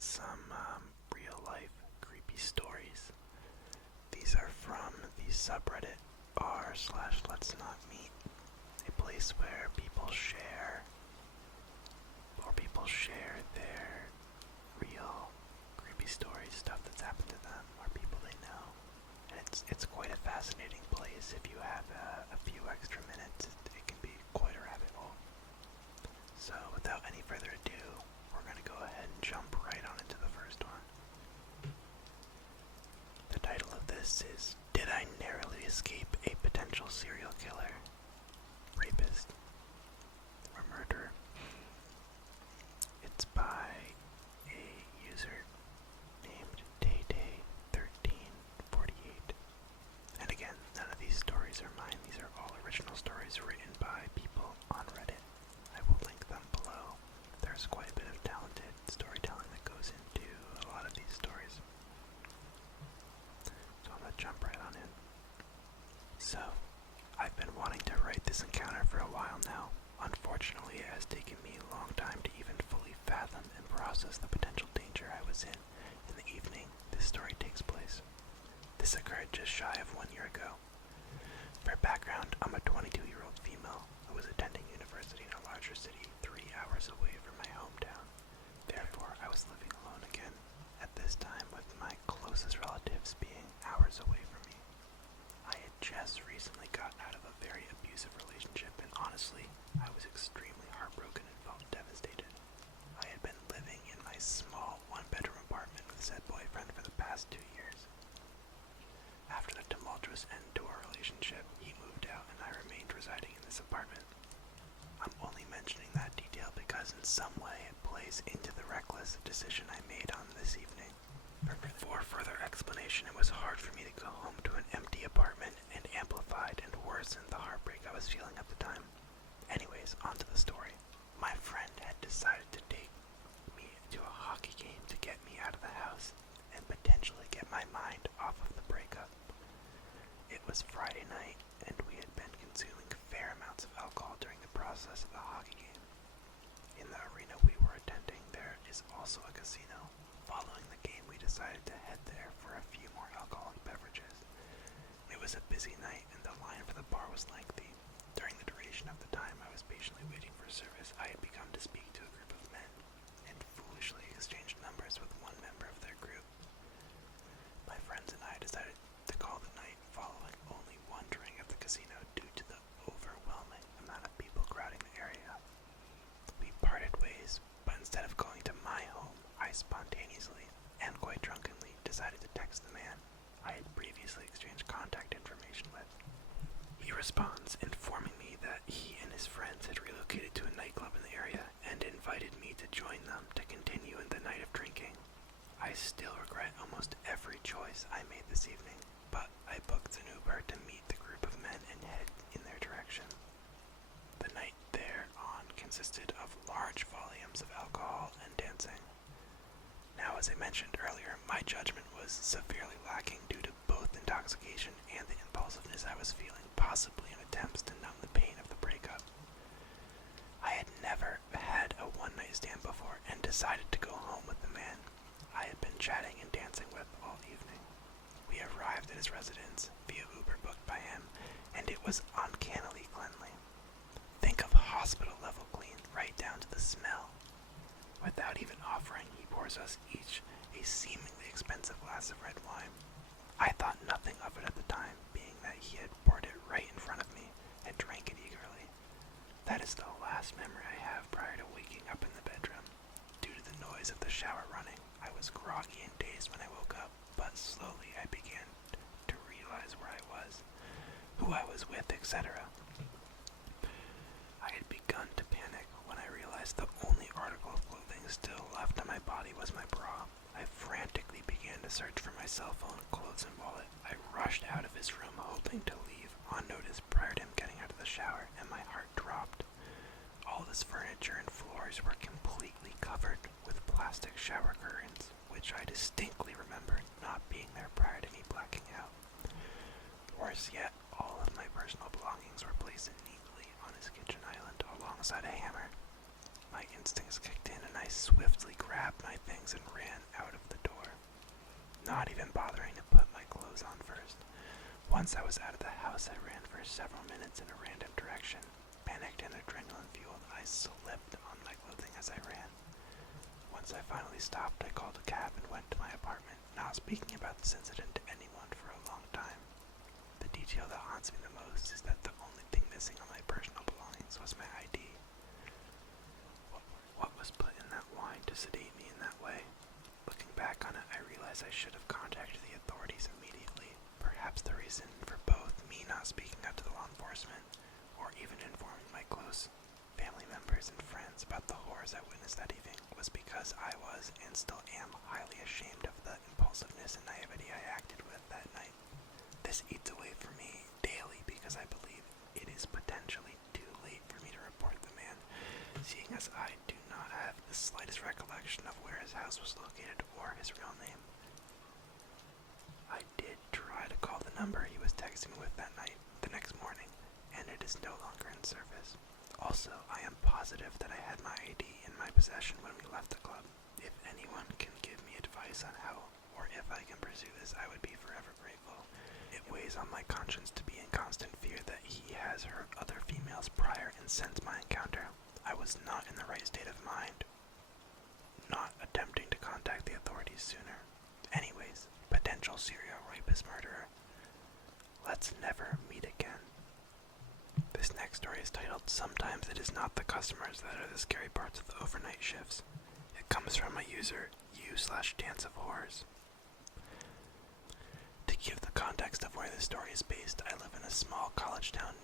some real-life creepy stories. These are from the subreddit r/let's-not-meet, a place where people share their real creepy stories, stuff that's happened to them or people they know. And it's quite a fascinating place. If you have a few extra minutes, it can be quite a rabbit hole. So without any further ado, we're going to go ahead and jump right on into the first one. The title of this is, Did I Narrowly Escape a Potential Serial Killer, Rapist, or Murderer? It's by a user named Tay1348. And again, none of these stories are mine. These are all original stories written by people on Reddit. I will link them below. There's quite a bit of talented storytelling that goes into a lot of these stories. So I'm going to jump right on in. So, I've been wanting to write this encounter for a while now. Unfortunately, it has taken me a long time to even fully fathom and process the potential danger I was in the evening this story takes place. This occurred just shy of 1 year ago. For background, I'm a 22-year-old female who was attending university in a larger city 3 hours away from my hometown. Therefore, I was living alone again, at this time with my closest relatives being hours away from me. I had just recently gotten out of a very abusive relationship, and honestly, I was extremely heartbroken and felt devastated. I had been living in my small one-bedroom apartment with said boyfriend for the past 2 years. After the tumultuous end to our relationship, he moved out and I remained residing in this apartment. I'm only mentioning that detail because in some way it plays into the reckless decision I made on this evening. For further explanation, it was hard for me to go home to an empty apartment and amplified and worsened the heartbreak I was feeling at the time. Anyways, on to the story. My friend had decided to take me to a hockey game to get me out of the house and potentially get my mind off of the breakup. It was Friday night, and we had been consuming fair amounts of alcohol during the process of the hockey game. In the arena we were attending, there is also a casino. Following the game, we decided to head there for a few more alcoholic beverages. It was a busy night, and the line for the bar was lengthy. During the duration of the time I was patiently waiting for service, I had begun to speak to a group of men, and foolishly exchanged numbers with one member of their group. My friends and I decided to call the night following only one drink at the casino due to the overwhelming amount of people crowding the area. We parted ways, but instead of going to my home, I spontaneously, and quite drunkenly, decided to text the man I had previously exchanged contact information with. He responds, informing me that he and his friends had relocated to a nightclub in the area and invited me to join them to continue in the night of drinking. I still regret almost every choice I made this evening, but I booked an Uber to meet the group of men and head in their direction. The night thereon consisted of large volumes of alcohol and dancing. Now, as I mentioned earlier, my judgment was severely lacking due to both intoxication and the impulsiveness I was feeling, possibly in attempts to numb the pain of the breakup. I had never had a one-night stand before and decided to go home with the man I had been chatting and dancing with all evening. We arrived at his residence via Uber booked by him, and it was uncannily cleanly. Think of hospital-level clean, right down to the smell. Without even offering, he pours us each a seemingly expensive glass of red wine. I thought nothing of it at the time, being that he had poured it right in front of me and drank it eagerly. That is the last memory I have prior to waking up in the bedroom. Due to the noise of the shower running, I was groggy and dazed when I woke up, but slowly I began to realize where I was, who I was with, etc. I had begun to panic when I realized the only article of clothing still left on my body was my bra. I frantically began to search for my cell phone, clothes, and wallet. I rushed out of his room, hoping to leave unnoticed prior to him getting out of the shower, and my heart dropped. All this furniture and floors were completely covered with plastic shower curtains, which I distinctly remember not being there prior to me blacking out. Worse yet, all of my personal belongings were placed neatly on his kitchen island alongside a hammer. My instincts kicked in and I swiftly grabbed my things and ran, bothering to put my clothes on first. Once I was out of the house, I ran for several minutes in a random direction. Panicked and adrenaline-fueled, I slipped on my clothing as I ran. Once I finally stopped, I called a cab and went to my apartment, not speaking about this incident to anyone for a long time. The detail that haunts me the most is that the only thing missing on my personal belongings was my ID. What was put in that wine to sedate me in that way? Looking back on it, I realize I should have contacted the authorities immediately. Perhaps the reason for both me not speaking up to the law enforcement, or even informing my close family members and friends about the horrors I witnessed that evening, was because I was, and still am, highly ashamed of the impulsiveness and naivety I acted with that night. This eats away for me daily because I believe it is potentially too late for me to report the man, seeing as I do not have the slightest recollection of where his house was located or his real name. I did try to call the number he was texting me with that night, the next morning, and it is no longer in service. Also, I am positive that I had my ID in my possession when we left the club. If anyone can give me advice on how or if I can pursue this, I would be forever grateful. It weighs on my conscience to be in constant fear that he has hurt other females prior and since my encounter. I was not in the right state of mind, not attempting to contact the authorities sooner. Anyways, potential serial rapist murderer. Let's never meet again. This next story is titled, Sometimes It Is Not the Customers That Are the Scary Parts of the Overnight Shifts. It comes from a user, u/danceofhorrors. To give the context of where this story is based, I live in a small college town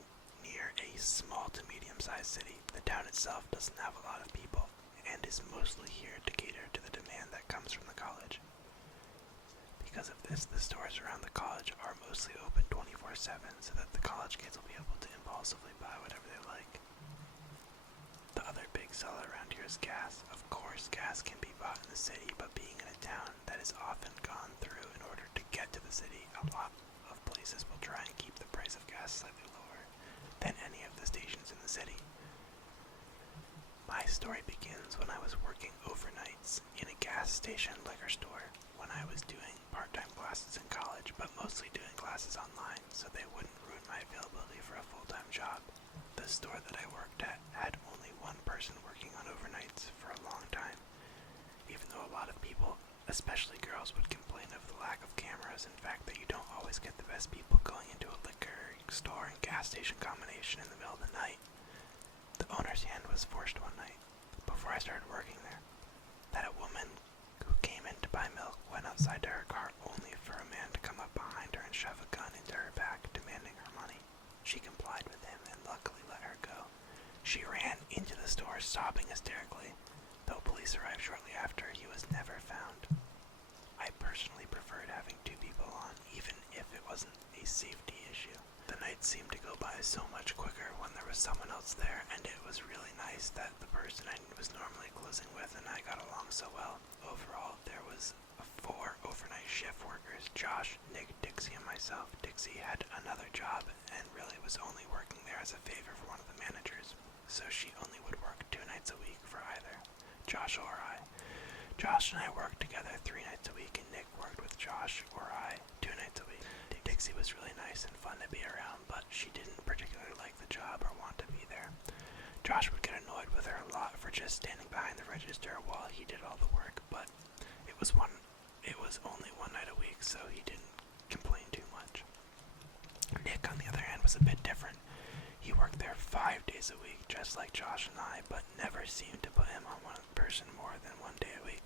near a small to medium-sized city. The town itself doesn't have a lot of people, and is mostly here to cater to the demand that comes from the college. Because of this, the stores around the college are mostly open 24/7 so that the college kids will be able to impulsively buy whatever they like. The other big seller around here is gas. Of course, gas can be bought in the city, but being in a town that is often gone through in order to get to the city, a lot of places will try and keep the price of gas slightly lower than any of the stations in the city. My story begins when I was working overnights in a gas station liquor store when I was doing part-time classes in college, but mostly doing classes online so they wouldn't ruin my availability for a full-time job. The store that I worked at had only one person working on overnights for a long time, even though a lot of people, especially girls, would complain of the lack of cameras and fact that you don't always get the best people going into a liquor store and gas station combination in the middle of the night. The owner's hand was forced one night, before I started working there, that a woman who came in to buy milk went outside to her car only for a man to come up behind her and shove a gun into her back, demanding her money. She complied with him and luckily let her go. She ran into the store sobbing hysterically. Though police arrived shortly after, he was never found. I personally preferred having two people on, even if it wasn't a safety issue. The night seemed to go by so much quicker when there was someone else there, and it was really nice that the person I was normally closing with and I got along so well. Overall, there was 4 overnight shift workers, Josh, Nick, Dixie, and myself. Dixie had another job and really was only working there as a favor for one of the managers, so she only would work 2 nights a week for either Josh or I. Josh and I worked together 3 nights a week, and Nick worked with Josh or I 2 nights a week. Dixie was really nice and fun to be around, but she didn't particularly like the job or want to be there. Josh would get annoyed with her a lot for just standing behind the register while he did all the work, but it was only 1 night a week, so he didn't complain too much. Nick, on the other hand, was a bit different. He worked there 5 days a week, just like Josh and I, but never seemed to put him on one person more than 1 day a week.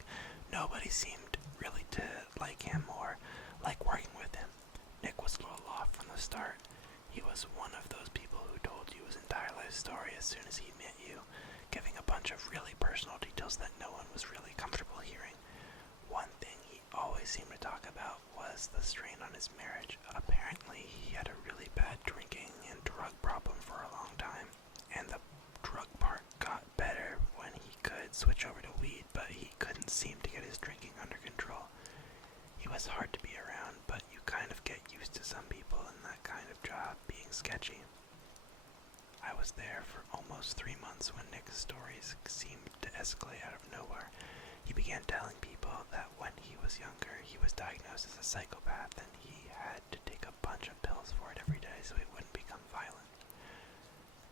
Nobody seemed really to like him or like working with him. Nick was a little off from the start. He was one of those people who told you his entire life story as soon as he met you, giving a bunch of really personal details that no one was really comfortable hearing. One thing he always seemed to talk about was the strain on his marriage. Apparently, he had a really bad drinking and drug problem for a long time, and the drug part got better when he could switch over to weed, but he couldn't seem to get his drinking under control. He was hard to be around, but you kind of get used to some people in that kind of job being sketchy. I was there for almost 3 months when Nick's stories seemed to escalate out of nowhere. He began telling people that when he was younger, he was diagnosed as a psychopath and he had to take a bunch of pills for it every day so he wouldn't become violent.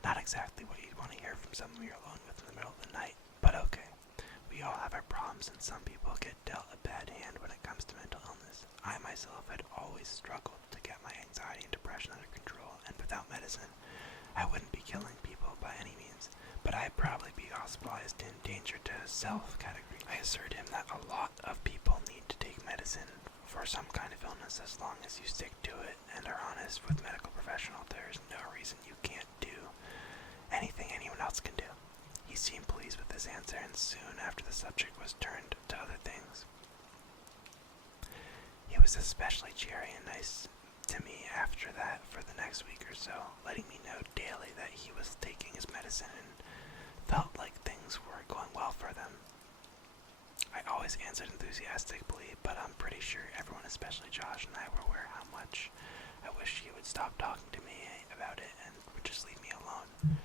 Not exactly what you'd want to hear from someone you're alone with in the middle of the night, but okay. We all have our problems and some people get dealt a bad hand when it comes to mental illness. I myself had always struggled to get my anxiety and depression under control, and without medicine, I wouldn't be killing people by any means, but I'd probably be hospitalized in danger to self category. I assured him that a lot of people need to take medicine for some kind of illness as long as you stick to it and are honest with medical professionals. There's no reason you can't do anything anyone else can do. He seemed pleased with this answer, and soon after the subject was turned to other things. He was especially cheery and nice to me after that for the next week or so, letting me know daily that he was taking his medicine and felt like things were going well for them. I always answered enthusiastically, but I'm pretty sure everyone, especially Josh and I, were aware how much I wish he would stop talking to me about it and would just leave me alone.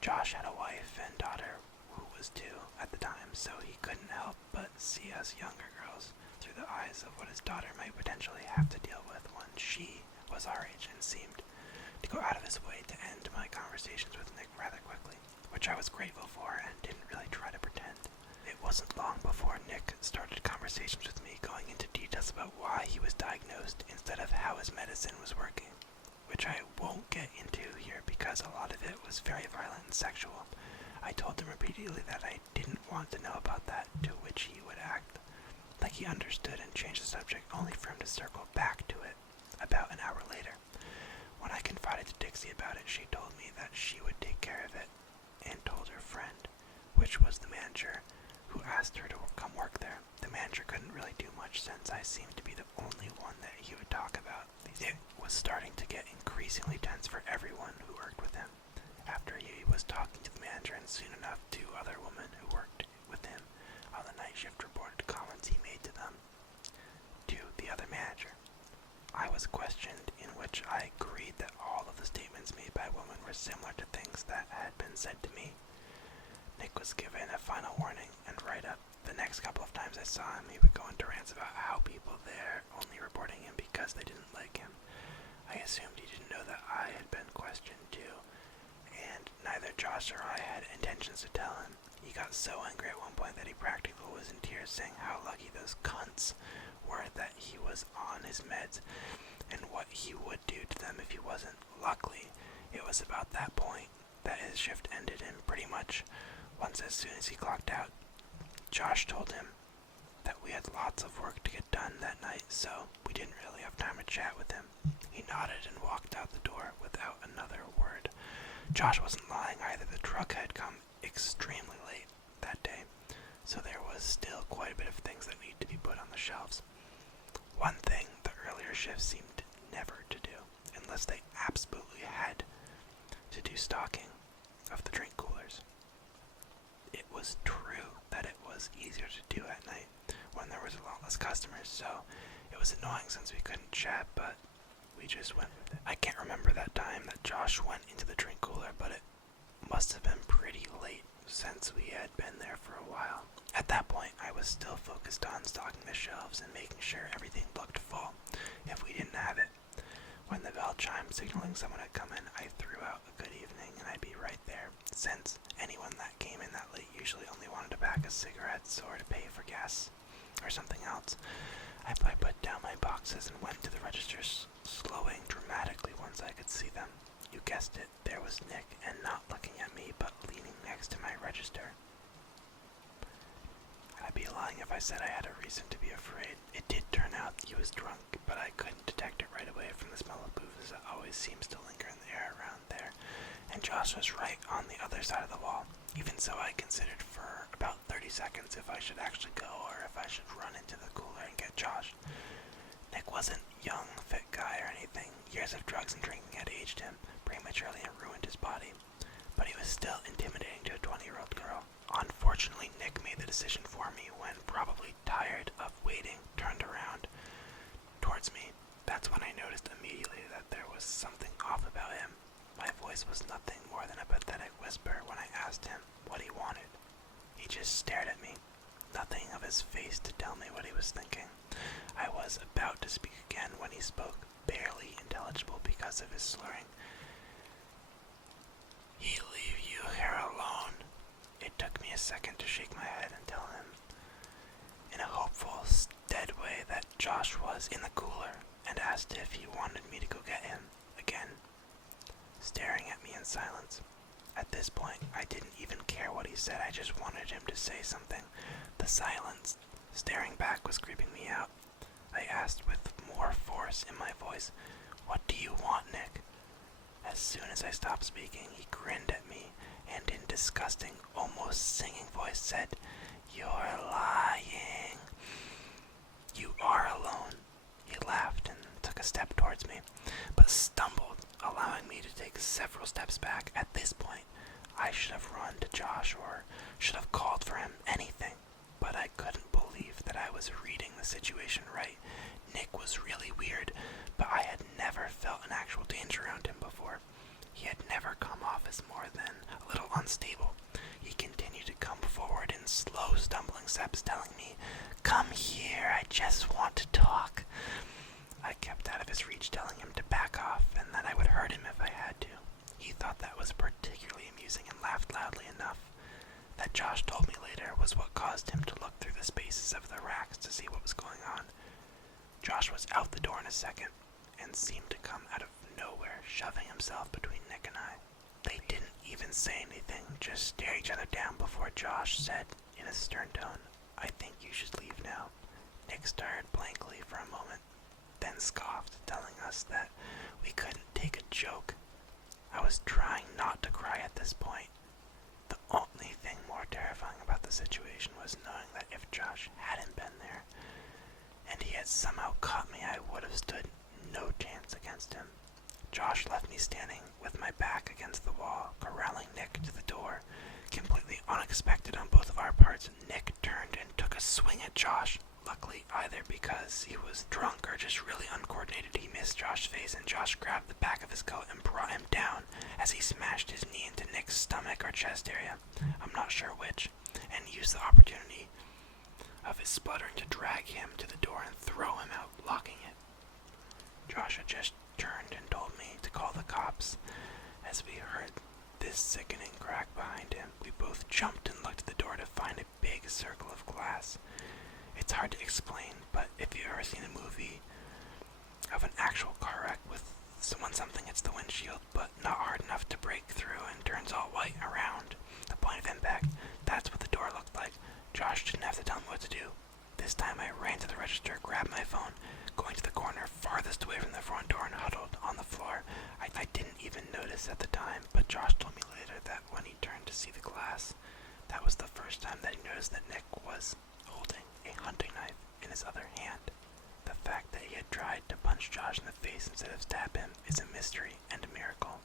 Josh had a wife and daughter who was 2 at the time, so he couldn't help but see us younger girls through the eyes of what his daughter might potentially have to deal with when she was our age, and seemed to go out of his way to end my conversations with Nick rather quickly, which I was grateful for and didn't really try to pretend. It wasn't long before Nick started conversations with me going into details about why he was diagnosed instead of how his medicine was working, which I won't get into here because a lot of it was very violent and sexual. I told him repeatedly that I didn't want to know about that, to which he would act like he understood and change the subject, only for him to circle back to it about an hour later. When I confided to Dixie about it, she told me that she would take care of it, and told her friend, which was the manager, who asked her to come work there. The manager couldn't really do much since I seemed to be the only one that he would talk about. It was starting to get increasingly tense for everyone who worked with him. After he was talking to the manager, and soon enough 2 other women who worked with him on the night shift reported comments he made to them to the other manager. I was questioned, in which I agreed that all of the statements made by women were similar to things that had been said to me. Nick was given a final warning and write-up. The next couple of times I saw him, he would go into rants about how people there only reporting him because they didn't like him. I assumed he didn't know that I had been questioned too, and neither Josh or I had intentions to tell him. He got so angry at one point that he practically was in tears, saying how lucky those cunts were that he was on his meds and what he would do to them if he wasn't. Luckily, it was about that point that his shift ended, and pretty much once as soon as he clocked out, Josh told him that we had lots of work to get done that night, so we didn't really have time to chat with him. He nodded and walked out the door without another word. Josh wasn't lying either. The truck had come extremely late that day, so there was still quite a bit of things that needed to be put on the shelves. One thing the earlier shifts seemed never to do, unless they absolutely had to do stocking of the drink coolers. It was true that it was easier to do at night when there was a lot less customers, so it was annoying since we couldn't chat, but we just went with it. I can't remember that time that Josh went into the drink cooler, but it must have been pretty late since we had been there for a while. At that point, I was still focused on stocking the shelves and making sure everything looked full if we didn't have it. When the bell chimed signaling someone had come in, I threw out a good evening and I'd be right there, since anyone that came in that late usually only wanted a pack of cigarettes or to pay for gas or something else. I put down my boxes and went to the registers, slowing dramatically once I could see them. You guessed it, there was Nick, and not looking at me, but leaning next to my register. I'd be lying if I said I had a reason to be afraid. It did turn out he was drunk, but I couldn't detect it right away from the smell of booze that always seems to linger in the air around there, and Josh was right on the other side of the wall. Even so, I considered for about 30 seconds if I should actually go or if I should run into the cooler and get Josh. Nick wasn't young, fit guy or anything. Years of drugs and drinking had aged him prematurely and ruined his body, but he was still intimidating to a 20-year-old girl. Unfortunately, Nick made the decision for me when, probably tired of waiting, turned around towards me. That's when I noticed immediately that there was something off about him. My voice was nothing more than a pathetic whisper when I asked him what he wanted. He just stared at me, nothing of his face to tell me what he was thinking. I was about to speak again when he spoke, barely intelligible because of his slurring. "He leave you here alone?" It took me a second to shake my head and tell him in a hopeful, stead way that Josh was in the cooler, and asked if he wanted me to go get him, again, staring at me in silence. At this point, I didn't even care what he said, I just wanted him to say something. The silence, staring back, was creeping me out. I asked with more force in my voice, "What do you want, Nick?" As soon as I stopped speaking, he grinned at me, and in disgusting, almost singing voice said, "You're lying. You are alone." He laughed and took a step towards me, but stumbled, allowing me to take several steps back. At this point, I should have run to Josh or should have called for him, anything, but I couldn't believe that I was reading the situation right. Nick was really weird, but I had never felt an actual danger around him before. He had never come off as more than a little unstable. He continued to come forward in slow, stumbling steps, telling me, "Come here, I just want to talk." I kept out of his reach, telling him to back off and that I would hurt him if I had to. He thought that was particularly amusing and laughed loudly enough. That, Josh told me later, was what caused him to look through the spaces of the racks to see what was going on. Josh was out the door in a second and seemed to come out of nowhere, shoving himself between Nick and I. They didn't even say anything, just stare each other down before Josh said in a stern tone, "I think you should leave now." Nick stared blankly for a moment, then scoffed, telling us that we couldn't take a joke. I was trying not to cry at this point. The only thing more terrifying about the situation was knowing that if Josh hadn't been there, and he had somehow caught me, I would have stood no chance against him. Josh left me standing with my back against the wall, corralling Nick to the door. Completely unexpected on both of our parts, Nick turned and took a swing at Josh. Luckily, either because he was drunk or just really uncoordinated, he missed Josh's face, and Josh grabbed the back of his coat and brought him down as he smashed his knee into Nick's stomach or chest area, I'm not sure which, and used the opportunity of his spluttering to drag him to the door and throw him out, locking it. Josh had just turned and told me to call the cops. As we heard this sickening crack behind him, we both jumped and looked at the door to find a big circle of glass. It's hard to explain, but if you've ever seen a movie of an actual car wreck with something hits the windshield, but not hard enough to break through and turns all white around the point of impact, that's what the door looked like. Josh didn't have to tell me what to do. This time I ran to the register, grabbed my phone, going to the corner farthest away from the front door and huddled on the floor. I didn't even notice at the time, but Josh told me later that when he turned to see the glass, that was the first time that he noticed that Nick was holding a hunting knife in his other hand. The fact that he had tried to punch Josh in the face instead of stab him is a mystery and a miracle.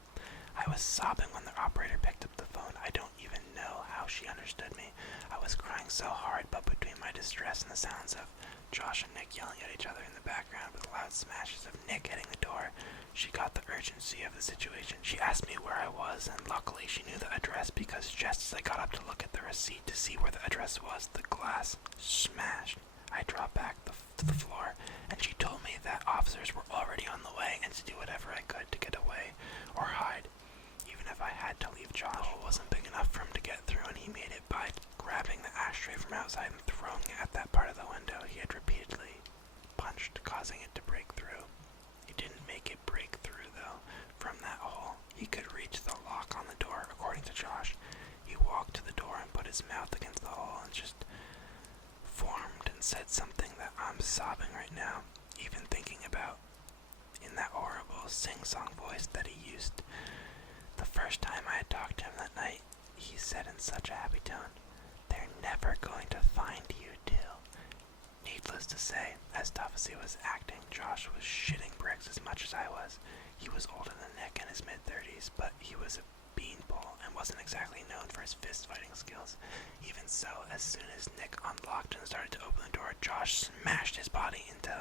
I was sobbing when the operator picked up the phone. I don't even know how she understood me. I was crying so hard, but between my distress and the sounds of Josh and Nick yelling at each other in the background with loud smashes of Nick hitting the door, she got the urgency of the situation. She asked me where I was, and luckily she knew the address because just as I got up to look at the receipt to see where the address was, the glass smashed. I dropped back to the floor, and she told me that officers were already on the way and to do whatever I could to get away or hide, even if I had to leave Josh. The hole wasn't big enough for him to get through, and he made it by grabbing the ashtray from outside and throwing it at that part of the window he had repeatedly punched, causing it to break through. He didn't make it break through, though. From that hole, he could reach the lock on the door, according to Josh. He walked to the door and put his mouth against the hole and just formed and said something that I'm sobbing right now, even thinking about, in that horrible sing-song voice that he used. The first time I had talked to him that night, he said in such a happy tone, "They're never going to find you, Dill." Needless to say, as tough as he was acting, Josh was shitting bricks as much as I was. He was older than Nick, in his mid-30s, but he was a beanpole and wasn't exactly known for his fist-fighting skills. Even so, as soon as Nick unlocked and started to open the door, Josh smashed his body into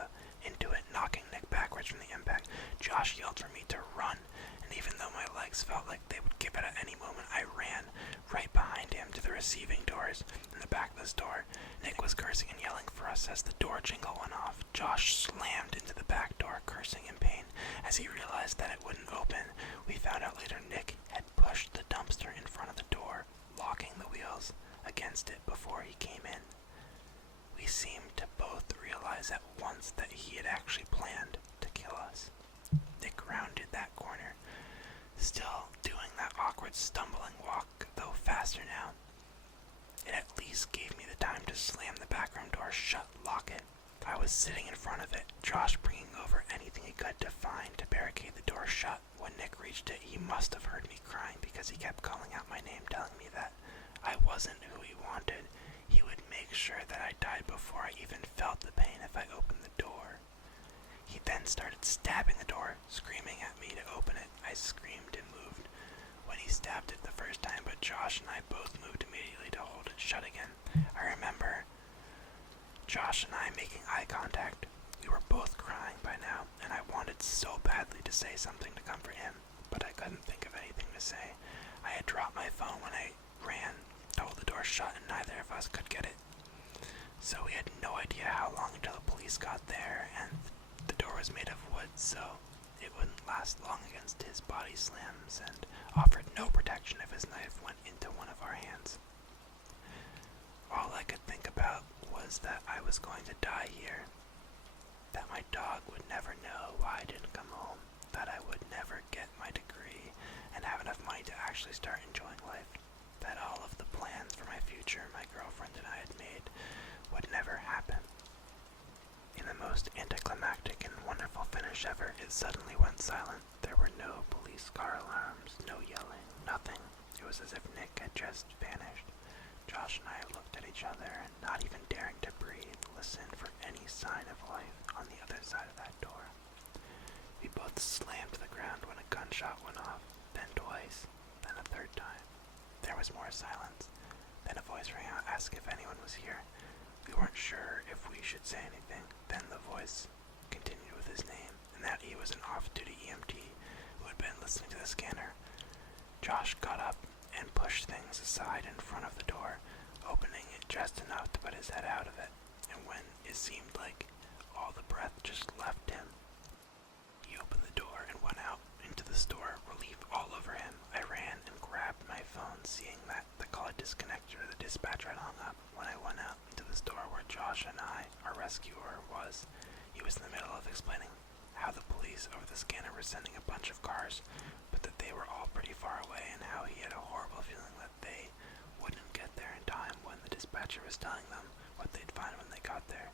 it, knocking Nick backwards from the impact. Josh yelled for me to run, and even though my legs felt like they would give it at any moment, I ran right behind him to the receiving doors in the back of the store. Nick was cursing and yelling for us as the door jingle went off. Josh slammed into the back door, cursing in pain. As he realized that it wouldn't open, we found out later Nick had pushed the dumpster in front of the door, locking the wheels against it before he came in. We seemed to both realize at once that he had actually planned to kill us. Nick rounded that corner, still doing that awkward stumbling walk, though faster now. It at least gave me the time to slam the back room door shut, lock it. I was sitting in front of it, Josh bringing over anything he could to find to barricade the door shut. When Nick reached it, he must have heard me crying because he kept calling out my name, telling me that I wasn't who he wanted. He would make sure that I died before I even felt the pain if I opened the door. He then started stabbing the door, screaming at me to open it. I screamed and moved when he stabbed it the first time, but Josh and I both moved immediately to hold it shut again. I remember Josh and I making eye contact. We were both crying by now, and I wanted so badly to say something to comfort him, but I couldn't think of anything to say. I had dropped my phone when I ran to hold the door shut, and neither of us could get it. So we had no idea how long until the police got there, and the door was made of wood, so it wouldn't last long against his body slams, and offered no protection if his knife went into one of our hands. All I could think about was that I was going to die here, that my dog would never know why I didn't come home, that I would never get my degree and have enough money to actually start enjoying life, that all of the plans for my future my girlfriend and I had made would never happen. In the most anticlimactic and wonderful finish ever, it suddenly went silent. There were no police car alarms, no yelling, nothing. It was as if Nick had just vanished. Josh and I looked at each other and, not even daring to breathe, listened for any sign of life on the other side of that door. We both slammed to the ground when a gunshot went off, then twice, then a third time. There was more silence. Then a voice rang out, asking if anyone was here. We weren't sure if we should say anything. Then the voice continued with his name, and that he was an off-duty EMT who had been listening to the scanner. Josh got up and pushed things aside in front of the door, opening it just enough to put his head out of it, and when it seemed like all the breath just left him, he opened the door and went out into the store, relief all over him. I ran and grabbed my phone, seeing that the call had disconnected or the dispatcher had hung up. When I went out into the store where Josh and I, our rescuer, was, he was in the middle of explaining how the police over the scanner were sending a bunch of cars, but that they were all pretty far away, and how he had a horrible feeling that they wouldn't get there in time when the dispatcher was telling them what they'd find when they got there.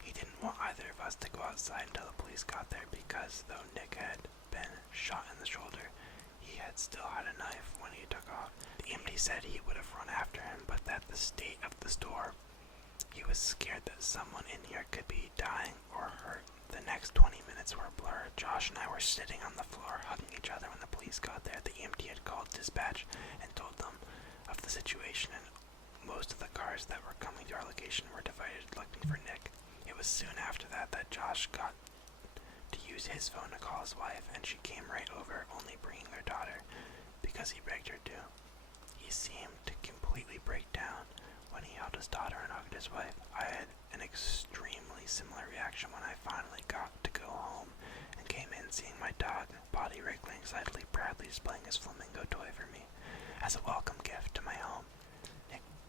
He didn't want either of us to go outside until the police got there because, though Nick had been shot in the shoulder, he had still had a knife when he took off. The EMT said he would have run after him, but that the state of the store, he was scared that someone in here could be dying or hurt. The next 20 minutes were a blur. Josh and I were sitting on the floor, hugging each other when the police got there. The EMT had called dispatch and told them of the situation, and most of the cars that were coming to our location were divided looking for Nick. It was soon after that Josh got to use his phone to call his wife, and she came right over, only bringing their daughter, because he begged her to. He seemed to completely break down when he held his daughter and hugged his wife. I had an extremely similar reaction when I finally got to go home and came in seeing my dog, body wriggling excitedly, proudly displaying his flamingo toy for me as a welcome gift to my home.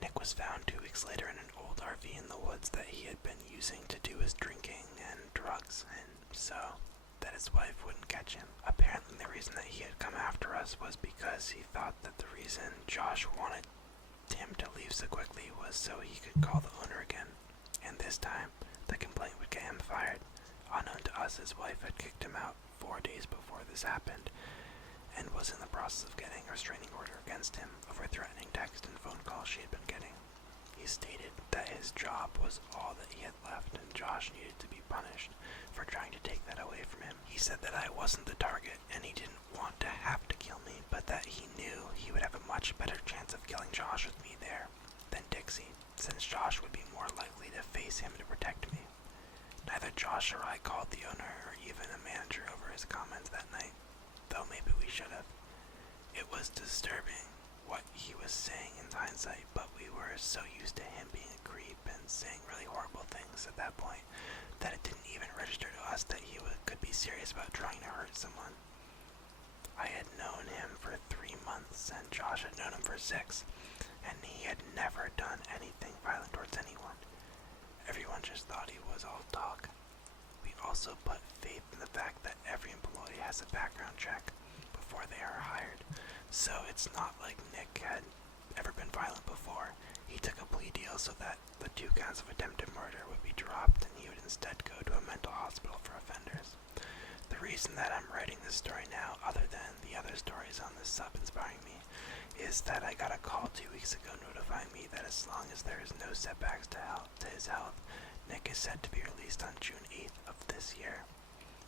Nick was found 2 weeks later in an old RV in the woods that he had been using to do his drinking and drugs, and so that his wife wouldn't catch him. Apparently the reason that he had come after us was because he thought that the reason Josh wanted him to leave so quickly was so he could call the owner again, and this time the complaint would get him fired. Unknown to us, his wife had kicked him out 4 days before this happened, and was in the process of getting a restraining order against him over threatening text and phone calls she had been getting. He stated that his job was all that he had left, and Josh needed to be punished for trying to take that away from him. He said that I wasn't the target, and he didn't want to have to kill me, but that he knew he would have a much better chance of killing Josh with me there than Dixie, since Josh would be more likely to face him to protect me. Neither Josh or I called the owner or even a manager over his comments that night, though maybe we should have. It was disturbing what he was saying in hindsight, but we were so used to him being a creep and saying really reckless at that point that it didn't even register to us that he could be serious about trying to hurt someone. I had known him for 3 months, and Josh had known him for 6, and he had never done anything violent towards anyone. Everyone just thought he was all talk. We also put faith in the fact that every employee has a background check before they are hired, so it's not like Nick had ever been violent before. He took a plea deal so that the 2 counts of attempted murder would be dropped and he would instead go to a mental hospital for offenders. The reason that I'm writing this story now, other than the other stories on this sub inspiring me, is that I got a call 2 weeks ago notifying me that as long as there is no setbacks to his health, Nick is set to be released on June 8th of this year.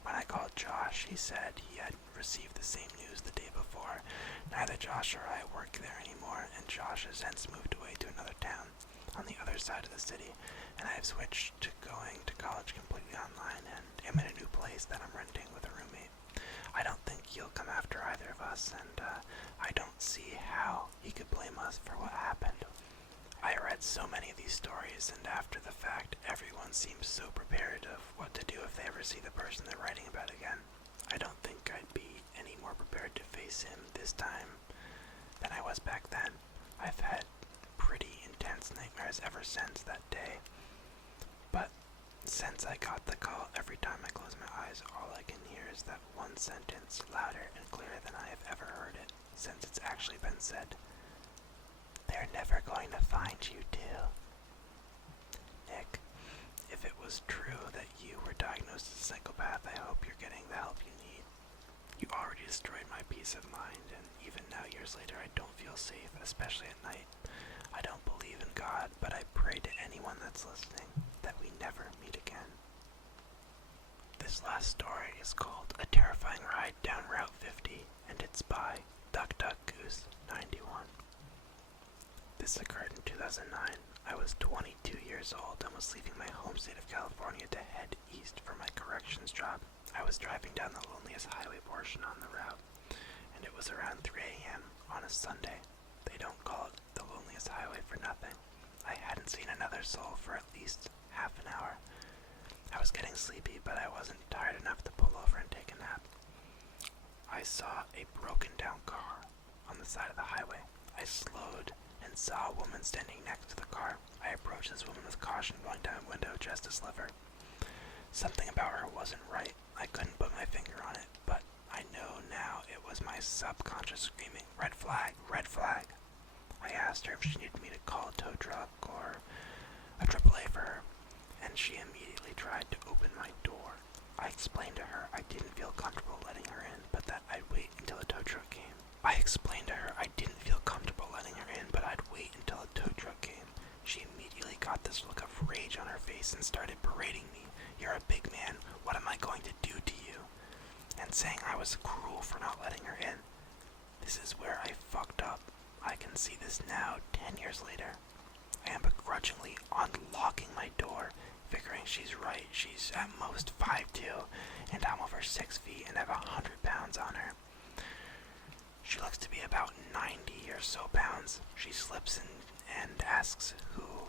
When I called Josh, he said he had received the same news the day before. Neither Josh or I work there anymore, and Josh has since moved away to another town on the other side of the city, and I have switched to going to college completely online and am in a new place that I'm renting with a roommate. I don't think he'll come after either of us, and I don't see how he could blame us for what happened. I read so many of these stories, and after the fact, everyone seems so prepared of what to do if they ever see the person they're writing about again. I don't think I'd be any more prepared to face him this time than I was back then. I've had pretty intense nightmares ever since that day, but since I got the call, every time I close my eyes, all I can hear is that one sentence, louder and clearer than I have ever heard it, since it's actually been said. They're never going to find you, too. Nick, if it was true that you were diagnosed as a psychopath, I hope you're getting the help you need. You already destroyed my peace of mind, and even now, years later, I don't feel safe, especially at night. I don't believe in God, but I pray to anyone that's listening that we never meet again. This last story is called A Terrifying Ride Down Route 50, and it's by DuckDuckGoose91. This occurred in 2009. I was 22 years old and was leaving my home state of California to head east for my corrections job. I was driving down the loneliest highway portion on the route, and it was around 3 a.m. on a Sunday. They don't call it the loneliest highway for nothing. I hadn't seen another soul for at least half an hour. I was getting sleepy, but I wasn't tired enough to pull over and take a nap. I saw a broken down car on the side of the highway. I slowed and saw a woman standing next to the car. I approached this woman with caution, rolling down a window just to sliver. Something about her wasn't right. I couldn't put my finger on it, but I know now it was my subconscious screaming, "Red flag, red flag." I asked her if she needed me to call a tow truck or a AAA for her, and she immediately tried to open my door. I explained to her I didn't feel comfortable letting her in, but that I'd wait until a tow truck came. She immediately got this look of rage on her face and started berating me. "You're a big man, what am I going to do to you?" And saying I was cruel for not letting her in. This is where I fucked up. I can see this now, 10 years later. I am begrudgingly unlocking my door, figuring she's right. She's at most 5'2", and I'm over 6 feet and have 100 pounds on her. She looks to be about 90 or so pounds. She slips in and asks who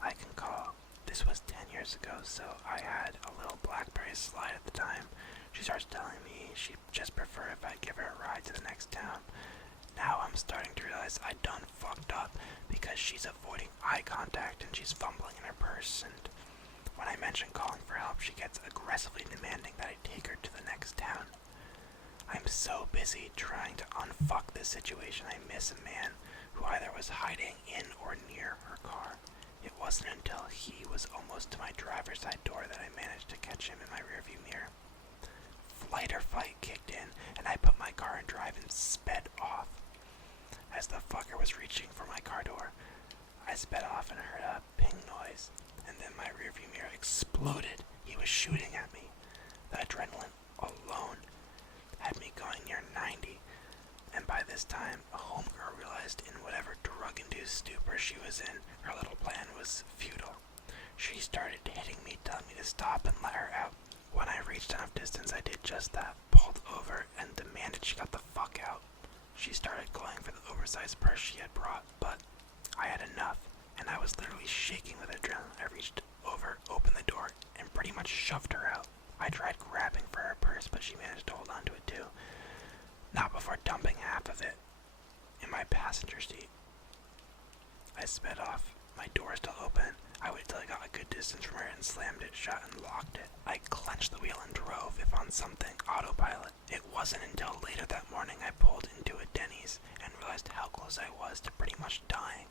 I can call. This was 10 years ago, so I had a little BlackBerry slide at the time. She starts telling me she'd just prefer if I give her a ride to the next town. Now I'm starting to realize I done fucked up because she's avoiding eye contact and she's fumbling in her purse, and when I mention calling for help, she gets aggressively demanding that I take her to the next town. I'm so busy trying to unfuck this situation, I miss a man who either was hiding in or near her car. It wasn't until he was almost to my driver's side door that I managed to catch him in my rearview mirror. Flight or fight kicked in, and I put my car in drive and sped off. As the fucker was reaching for my car door, I sped off and heard a ping noise, and then my rearview mirror exploded. He was shooting at me. The adrenaline alone had me going near 90, and by this time, a homegirl realized in whatever drug-induced stupor she was in, her little plan was futile. She started hitting me, telling me to stop and let her out. When I reached enough distance, I did just that, pulled over, and demanded she got the fuck out. She started going for the oversized purse she had brought, but I had enough, and I was literally shaking with adrenaline. I reached over, opened the door, shoved her out. I tried grabbing for her purse, but she managed to hold onto it too. Not before dumping half of it in my passenger seat. I sped off, my door still open. I waited till I got a good distance from her and slammed it shut and locked it. I clenched the wheel and drove, if on something, autopilot. It wasn't until later that morning I pulled into a Denny's and realized how close I was to pretty much dying.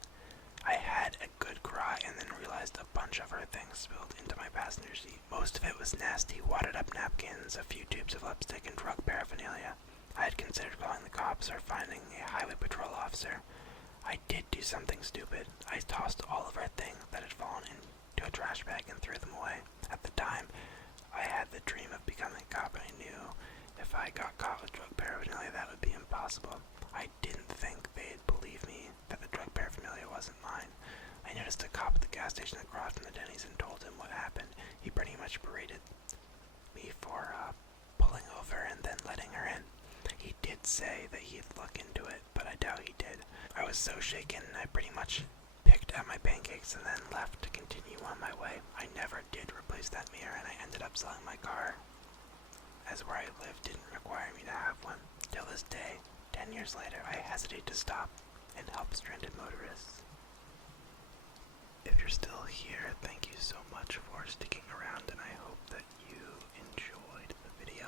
I had a good cry and then realized a bunch of her things spilled into my passenger seat. Most of it was nasty, wadded up napkins, a few tubes of lipstick, and drug paraphernalia. I had considered calling the cops or finding a highway patrol officer. I did do something stupid. I tossed all of our things that had fallen into a trash bag and threw them away. At the time, I had the dream of becoming a cop, and I knew if I got caught with drug paraphernalia that would be impossible. I didn't think they'd believe me that the drug paraphernalia wasn't mine. I noticed a cop at the gas station across from the Denny's and told him what happened. He pretty much berated me for pulling over and then letting her in. He did say that he'd look into it, but I doubt he did. I was so shaken, I pretty much picked up my pancakes and then left to continue on my way. I never did replace that mirror, and I ended up selling my car, as where I lived didn't require me to have one. Till this day, 10 years later, I hesitate to stop and help stranded motorists. If you're still here, thank you so much for sticking around, and I hope that you enjoyed the video.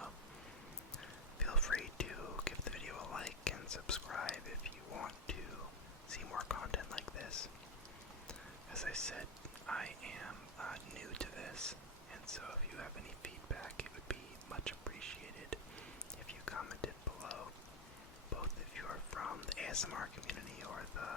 Feel free to give the video a like and subscribe if you want to see more content like this. As I said, I am new to this, and so if you have any feedback, it would be much appreciated if you commented below, both if you are from the ASMR community or the